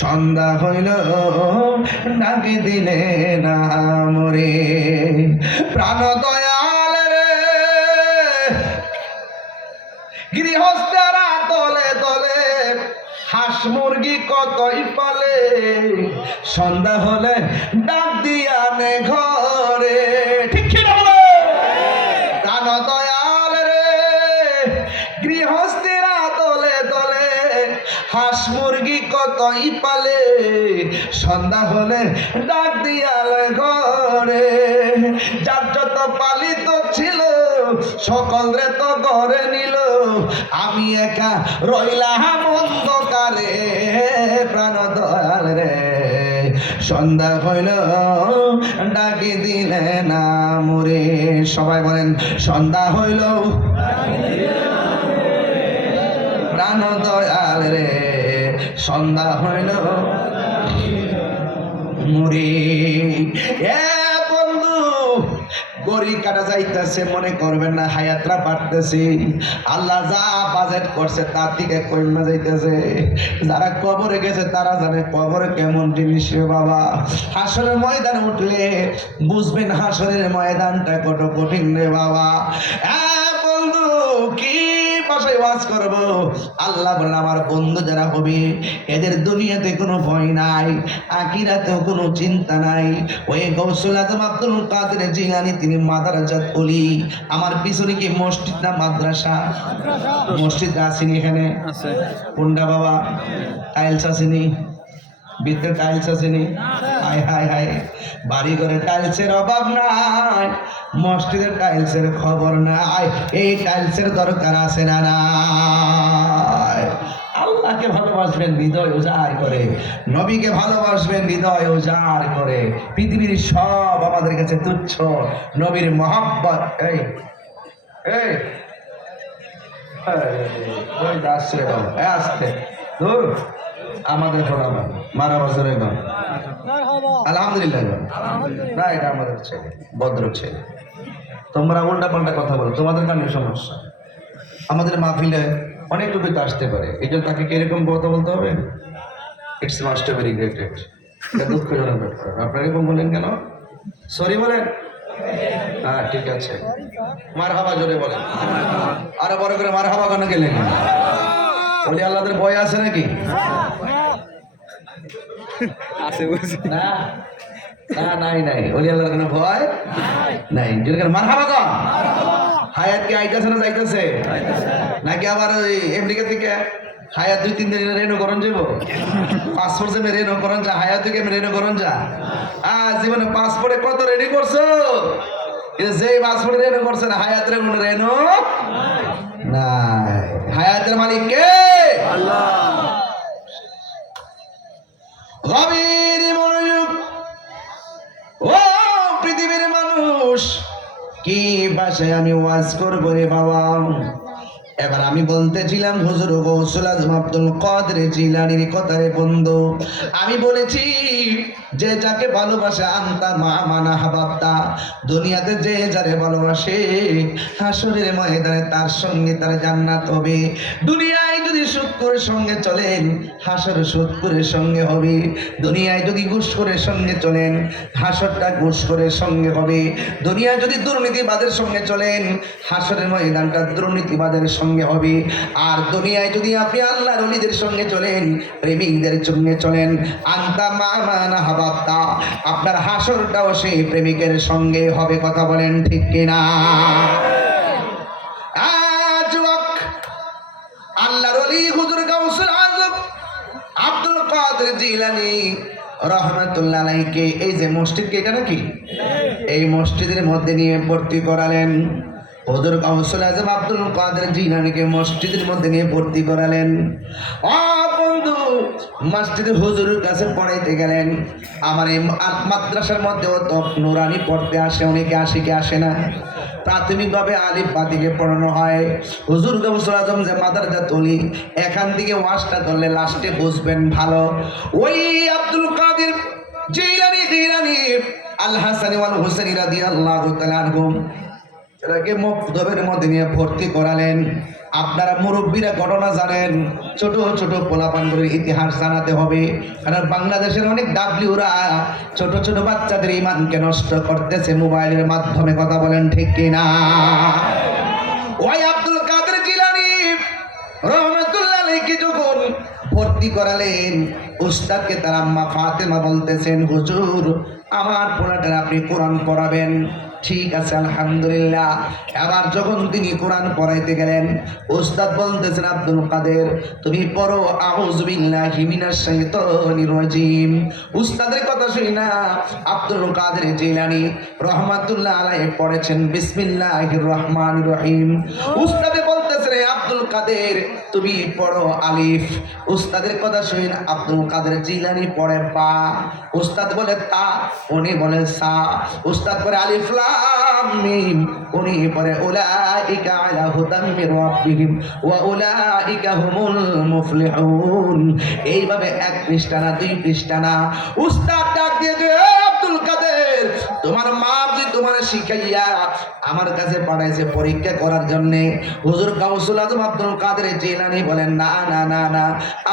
সন্ধ্যা হইল ডাকি দিলে না মরে প্রাণ দয়াল রে। গৃহস্থরা তলে তলে, হাঁস মুরগি কতই পালে। সন্ধ্যা হলে ডাক দিয়া নে ঘরে। হাঁস মুরগি কতই পালে? সন্ধ্যা হলে ডাক দিয়াল ঘরে। যার যত পালিত ছিল সকলরে তো ঘরে নিল। আমি একা রইলাম অন্ধকারে, প্রাণ দয়াল রে। সন্ধ্যা হইল, ডাকি দিলে না মরে। সবাই বলেন, সন্ধ্যা হইল। প্রাণ দয়াল রে। সন্ধ্যা হইল। মুড়ি। এ বন্ধু, গড়ি কাটা যাইতেছে, মনে করবেন না, হায়াতরা বাড়তেছে আল্লাহ যা বাজেট করছে, তার থেকে কমে যাইতেছে। যারা কবরে গেছে, তারা জানে কবরে কেমন জিনিস রে বাবা। হাসরের ময়দানে উঠলে বুঝবেন হাসরের ময়দানটা কত কঠিন রে বাবা। বন্ধু, কি ভাষায় ওয়াজ করব। আল্লাহ বলেন আমার বন্ধু যারা হবে এদের দুনিয়াতে কোনো ভয় নাই আকিরাতেও কোনো চিন্তা নাই। ওই গৌসুল আজম আব্দুল কাদের জিলানি তিনি মাদারাজাত অলি আমার পিছনে কি মসজিদ না মাদ্রাসা? মসজিদ আসেনি এখানে। কোনটা বাবা? টাইলস আসেনি। ভিতরে টাইলস আসেনি হাই হাই হাই বাড়ি ঘরে টাইলসের অভাব নাই মসজিদের টাইলসের খবর নাই এই টাইলসের দরকার আছে না নাই আল্লাহকে ভালোবাসবেন হৃদয় উজাড় করে নবীকে ভালোবাসবেন হৃদয় উজাড় করে পৃথিবীর সব আমাদের কাছে তুচ্ছ নবীর মহাব্বত এই এই রে বাবা আসতে দূর আমাদের ফোন মারা বছরের গান আলহামদুলিল্লাহ না এটা আমাদের ছেলে ভদ্র ছেলে। তোমরা উল্টা পাল্টা কথা বলো তোমাদের গানের সমস্যা। আমাদের মাহফিলে অনেক লোকে তো আসতে পারে। এই জন্য তাকে কীরকম কথা বলতে হবে? ইটস মাস্ট ভেরি রিগ্রেটেড এটা দুঃখজনক ব্যাপার। আপনারা এরকম বলেন কেন? সরি বলেন? হ্যাঁ ঠিক আছে। মার হাবা জোরে বলেন। আরও বড় করে মার হাবা কেন গেলেন? বলি আল্লাহদের ভয় আছে নাকি? আছে বুঝি না নাই নাই। আল্লাহর কোনো ভয় নাই। যদি কেন মার হাবা হায়াত কি আইতাছে না যাইতেছে? নাকি আবার ওই আমেরিকা থেকে হায়াত দুই, তিন দিন রেনো করন যাব পাসপোর্ট রেনো যা, হায়াত থেকে রেনো যা। আ, জীবনে পাসপোর্টে কত করছ? যেই পাসপোর্টে রেনো করছে না হায়াত রে কোনো রেনো নাই। হায়াতের মালিক কে? ভাষায় আমি ওয়াজ করব রে বাবা। এবার আমি বলতেছিলাম, হুজুর গৌসুল আজম আব্দুল কাদের জিলানির কথা রে বন্ধু। আমি বলেছি যে যাকে ভালোবাসে, আন্তা মা মানা হাবাবতা। দুনিয়াতে যে যারে ভালোবাসে হাসরের ময়দানে তার সঙ্গে তার জান্নাত হবে। দুনিয়ায় যদি শুক্রের সঙ্গে চলেন, হাসর শুক্রের সঙ্গে হবে। দুনিয়ায় যদি ঘুষখোরের সঙ্গে চলেন, হাসরটা ঘুষখোরের সঙ্গে হবে। দুনিয়ায় যদি দুর্নীতিবাদের সঙ্গে চলেন, হাসরের ময়দানটা দুর্নীতিবাদের সঙ্গে হবে। আর দুনিয়ায় যদি আপনি আল্লাহর অলিদের সঙ্গে চলেন, প্রেমিকদের সঙ্গে চলেন, আন্তা মা মানা হাবাবতা আপনার হাসরটাও সেই প্রেমিকের সঙ্গে হবে কথা বলেন ঠিক কিনা? এই যে নাকি? এই মসজিদের মধ্যে নিয়ে ভর্তি করালেন। গাউসুল আজম আব্দুল কাদের জিলানিকে মসজিদের মধ্যে নিয়ে ভর্তি করালেন। বন্ধু। মসজিদে হুজুরের কাছে পড়াইতে গেলেন। আমার এই মাদ্রাসার মধ্যেও তো নুরানি পড়তে আসে, অনেকে আসে কি আসে না। প্রাথমিকভাবে আলিফ বাদিকে পড়ানো হয়। হুজুর গৌসুল আজম যে মাদার জাতলি এখান থেকে ওয়াশটা ধরলে লাস্টে বুঝবেন ভালো। ওই আব্দুল কাদের জিলানি জিলানি আল হাসানি ওয়াল হুসাইনি রাদিয়াল্লাহু তাআলা আনহুম। এটাকে মক্তবের মধ্যে ভর্তি করালেন। আপনারা মুরব্বীরা ঘটনা জানেন, ছোট ছোট পোলাপানগুলির ইতিহাস জানাতে হবে। কারণ বাংলাদেশের অনেক ডাব্লিউরা ছোট ছোট বাচ্চাদের ইমানকে নষ্ট করতেছে, মোবাইলের মাধ্যমে কথা বলেন ঠিক কিনা? ওই আব্দুল কাদের জিলানি রহমতুল্লাহ যখন ভর্তি করালেন, উস্তাদকে তার আম্মা ফাতেমা বলতেছেন, হুজুর, আমার পোলাটার আপনি কোরআন পড়াবেন। ঠিক আছে আলহামদুলিল্লাহ। এবার যখন তিনি কোরআন পড়াইতে গেলেন উস্তাদ বলতেছেন আব্দুল কাদের তুমি পড়ো আউজবিল্লাহ রাজিম। উস্তাদের কথা শুনি না আব্দুল কাদের জিলানী রহমাতুল্লাহ আলাইহি পড়েছেন বিসমিল্লাহির রহমানির রহিম। উস্তাদে বলতেছেন "এ আব্দুল কাদের? তুমি পড়ো আলিফ। উস্তাদের কথা শুনি না আব্দুল কাদের জিলানী পড়ে বা উস্তাদ বলে তা, উনি বলে সা। উস্তাদ পরে আলিফ লাম মিম। উনি পরে উলাইকা আলা হুদাম মির রাব্বিহিম ওয়া উলাইকা হুমুল মুফলিহুন। এইভাবে এক পৃষ্ঠা না, দুই পৃষ্ঠা না। উস্তাদ ডাক দিয়ে আব্দুল কাদের? তোমার মা তোমার শিখাইয়া আমার কাছে পাঠাইছে পরীক্ষা করার জন্য। হুজুর কাউসুল আজম আব্দুল কাদের জিলানি বলেন, না না না না,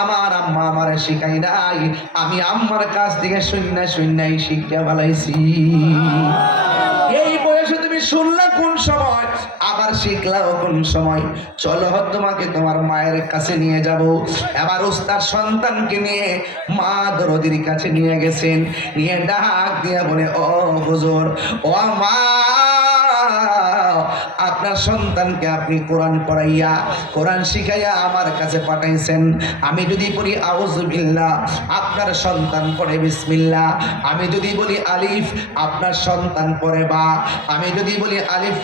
আমার আম্মা আমার শিখাই নাই। আমি আম্মার কাছ থেকে শূন্য শূন্যই শিক্ষা ভালাইছি এই বয়সে তুমি শুনলে কোন সময়? আবার শিখলাও কোন সময়? চলো তোমাকে তোমার মায়ের কাছে নিয়ে যাব। এবার ওস্তার সন্তানকে নিয়ে মা দরদির কাছে নিয়ে গেছেন। নিয়ে ডাক দিয়ে বলে, ও হুজুর, ও মা আপনার সন্তানকে আপনি কোরআন পড়াইয়া, কোরআন শিখাইয়া আমার কাছে পাঠাইছেন। আমি যদি বলি আউজুবিল্লাহ আপনার সন্তান পড়ে বিসমিল্লাহ। আমি যদি বলি, আলিফ আপনার সন্তান পড়ে বা। আমি যদি বলি, আলিফ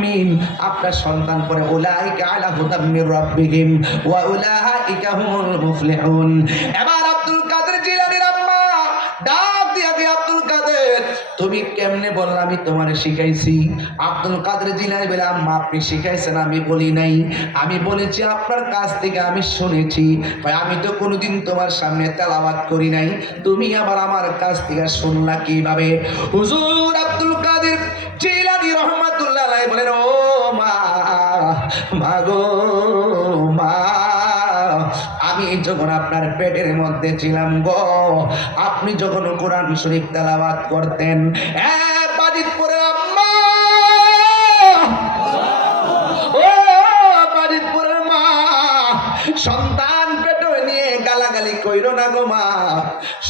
মিম আপনার সন্তান পড়ে। উলাইকা আলা হুদাম মির রাব্বিহিম ওয়া উলাইকা হুমুল মুফলিহুন। এবার আব্দুল কাদের জিলানীর আম্মা, ডাক দিয়া দিয়ে আব্দুল কাদের। তুমি কেমনে বললা আমি তোমারে শিখাইছি? আব্দুল কাদের জিলানি বলে, আম্মা, আপনি শিখাইছেন, আমি বলি নাই। আমি বলেছি, আপনার কাছ থেকে আমি শুনেছি। ভাই, আমি তো কোনোদিন তোমার সামনে তেলাওয়াত করি নাই। তুমি আবার আমার কাছ থেকে শুনলা কীভাবে? হুজুর আব্দুল কাদের জিলানি রহমাতুল্লাহ বলেন, ও মা মাগো মা আমি যখন আপনার পেটের মধ্যে ছিলাম গো আপনি যখন কোরআন শরীফ তেলাবাদ করতেন হ্যাঁ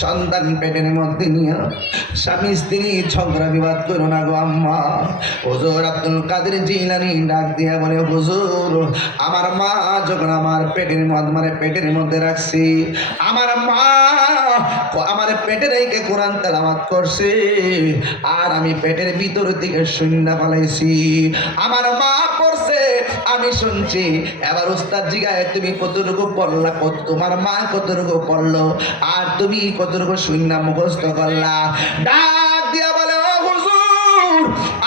সন্তান পেটের মধ্যে নিয়ে স্বামী স্ত্রী ঝগড়া বিবাদ করো না গো আম্মা। হুজুর আব্দুল কাদের জিলানি ডাক দিয়া বলে, হুজুর, আমার মা যখন আমার পেটের মধ্যে মানে পেটের মধ্যে রাখছি, আমার মা আমার পেটের রেখে কোরআন তেলাওয়াত করছে, আর আমি পেটের ভিতর থেকে শূন্য পালাইছি আমার মা আমি শুনছি, এবার উস্তাদ জিগায় তুমি কতটুকু পড়লা তোমার মা কতটুকু পড়ল, আর তুমি কতটুকু শূন্য মুখস্থ করলা। ডাক দিয়া বলে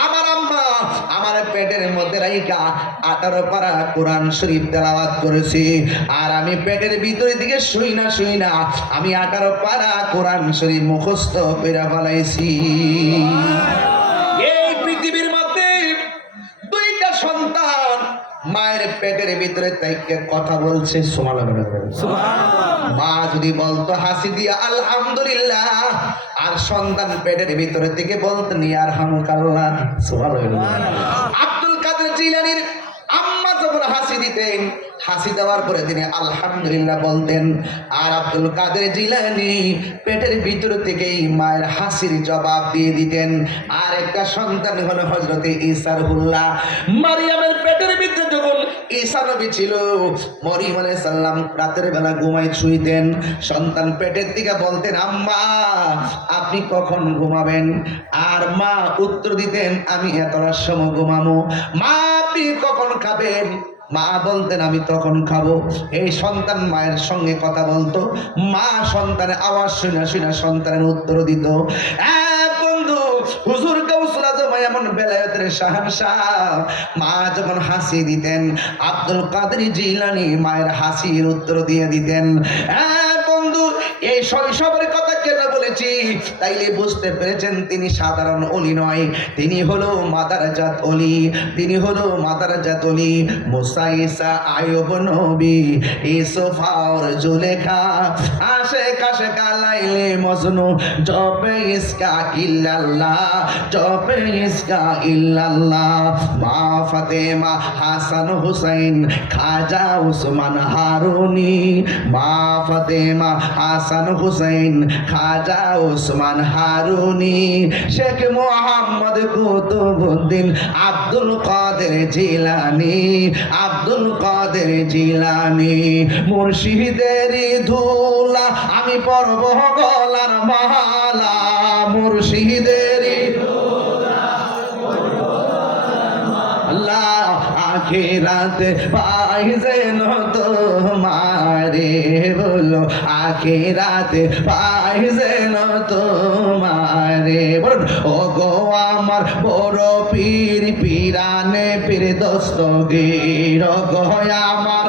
আমার আম্মা, আমার পেটের মধ্যে রাইকা কোরআন শরীফ তেলাওয়াত করেছি, আর আমি পেটের ভিতরে দিকে শুই না শুই না, আমি আঠারো পারা কোরআন শরীফ মুখস্থ করে ফেলাইছি। ভিতরে তাইকে কথা বলছে? মা যদি বলতো হাসি দিয়া আলহামদুলিল্লাহ। আর সন্তান পেটের ভিতরে থেকে বলতেন নিয়ার হামকাল্লা সোমাল আব্দুল কাদের জিলানির আম্মা যখন হাসি দিতেন হাসি দেওয়ার পরে তিনি আলহামদুলিল্লাহ বলতেন, আর আব্দুল কাদের জিলানি পেটের ভিতর থেকেই মায়ের হাসির জবাব দিয়ে দিতেন। আর একটা সন্তান হলো হজরতে ইসারহুল্লাহ মারিয়ামের পেটের ভিতরে যখন ঈসা নবী ছিল মরিম আলাইহিস সালাম রাতের বেলা ঘুমাই শুইতেন। সন্তান পেটের দিকে বলতেন, আম্মা, আপনি কখন ঘুমাবেন? আর মা উত্তর দিতেন, আমি এত সময় ঘুমামো মা, আপনি কখন খাবেন? মা বলতেন, আমি তখন খাব। এই সন্তান মায়ের সঙ্গে কথা বলতো। মা সন্তানের আওয়াজ শুনে শুনে সন্তানের উত্তর দিত বন্ধু, হুজুর এমন বেলায়েতের শাহনশাহ। মা যখন হাসি দিতেন, আব্দুল কাদের জিলানি মায়ের হাসির উত্তর দিয়ে দিতেন বন্ধু, এই শৈশবের বলেছি তাইলে বুঝতে পেরেছেন তিনি সাধারণ অলি নয়। তিনি হলো মাদারাজাত অলি। তিনি হলো মাদারাজাত অলি। মুসা ইসা আয়ব নবী ইসফার জুলেখা। আশে কাশে কালাইলে মজনু জপে ইসকা ইল্লাল্লাহ জপে ইসকা ইল্লাল্লাহ। মা ফাতেমা হাসান হুসাইন, খাজা উসমান হারুনি। মা ফাতেমা হাসান হুসাইন, খাজা উসমান হারুনি। শেখ মোহাম্মদ কুতুবুদ্দিন আব্দুল কাদের জিলানি। আব্দুল কাদের জিলানি মুর্শিদের ধুলা আমি পরব গলার মালা মুর্শিদের। আল্লাহ আখেরাতে পাই যেন তোমারে বলো আখেরাতে পাই যেন তোমারে বলুন ও গো আমার বড় পীর, পিরানে পীর দস্তগীর গো আমার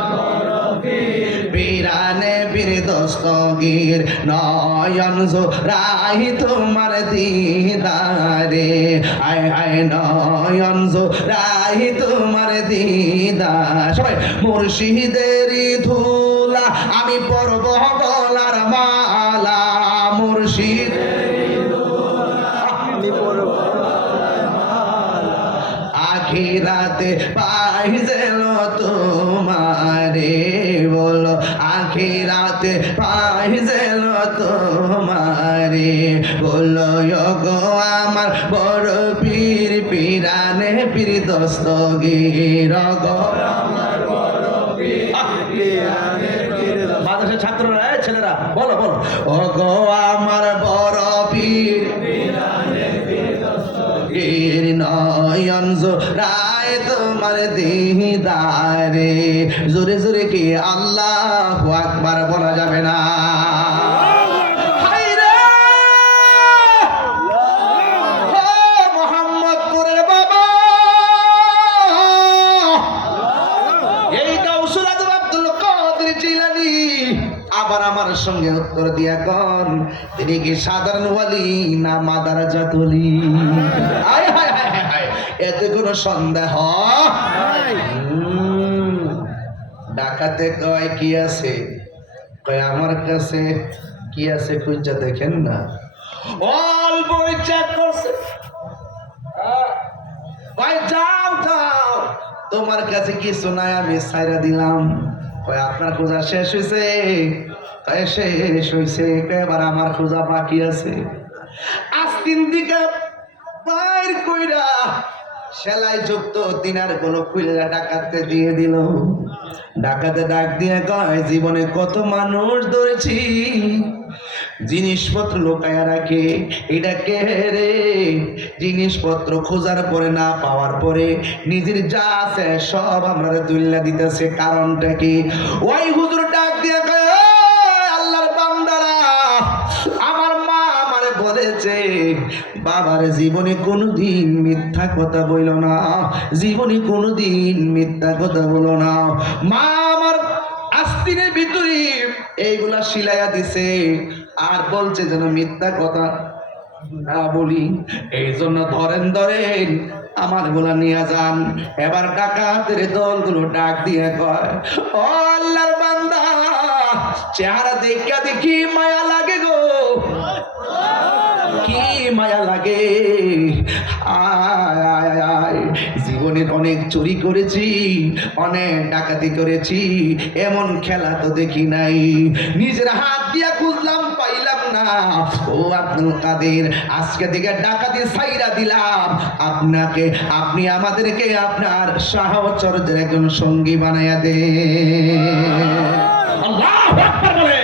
দস্তগীর নয়ন রাই তোমার দিদারে। আয় আয়, নয়ন রাই তোমার দিদার। সবাই মুর্শিদের ধুলা আমি আমার বড় পীর, পিরানে পীর দস্তগীর গো মাদ্রাসার ছাত্ররা ছেলেরা, বলো বলো। ও গো আমার বড় পীর এর নয়ন রায় তোমার দিদারে। জোরে জোরে কি আল্লাহ দিয়া কন তিনি কি সাধারণ ওয়ালি না মাদারা জাতুলি আয় হায় হায় হায় হায় এতে কোনো সন্দেহ? ডাকাতে কয় কি আছে? কয় আমার কাছে কি আছে খুঁজা দেখেন না। অল্প চেক করছে। আহ, যাও যাও তোমার কাছে কিছু নাই আমি সাইরা দিলাম। কয় আপনার খোঁজা শেষ হয়েছে কয় শেষ হয়েছে আমার খোঁজা বাকি আছে। আস্তিন দিকে বাইর কইরা সেলাই যুক্ত দিনারগুলো ডাকাতে দিয়ে দিল। ডাকাতে ডাক দিয়ে কয়, জীবনে কত মানুষ ধরেছি। জিনিসপত্র লোকায়া রাখে, এটা কে রে? জিনিসপত্র খোঁজার পরে না পাওয়ার পরে নিজের যা আছে সব আমরা তুল্লা দিতেছে। কারণটা কি? ওই হুজুর বলেছে বাবার জীবনে কোনোদিন মিথ্যা কথা বইল না। জীবনে কোনোদিন মিথ্যা কথা বলো না। মা আমার আস্তিনের ভিতরে এইগুলা শিলাইয়া দিছে। আর বলছে যেন মিথ্যা কথা না বলি। এই জন্য ধরেন ধরেন, আমারগুলা নিয়ে যান। এবার ডাকাতের দলগুলো ডাক দিয়ে কয়, ও আল্লাহর বান্দা, চেহারা দেখা দেখি মায়া লাগে গো। মায়া লাগে। জীবনের অনেক চুরি করেছি, অনেক ডাকাতি করেছি, এমন খেলা তো দেখি নাই। নিজের হাত দিয়া খুঁজলাম, পাইলাম না। ও আব্দুল কাদের? আজকে থেকে ডাকাতি সাইরা দিলাম। আপনাকে, আপনি আমাদেরকে আপনার সাহচর্যের একজন সঙ্গী বানাইয়া দে আল্লাহ বলে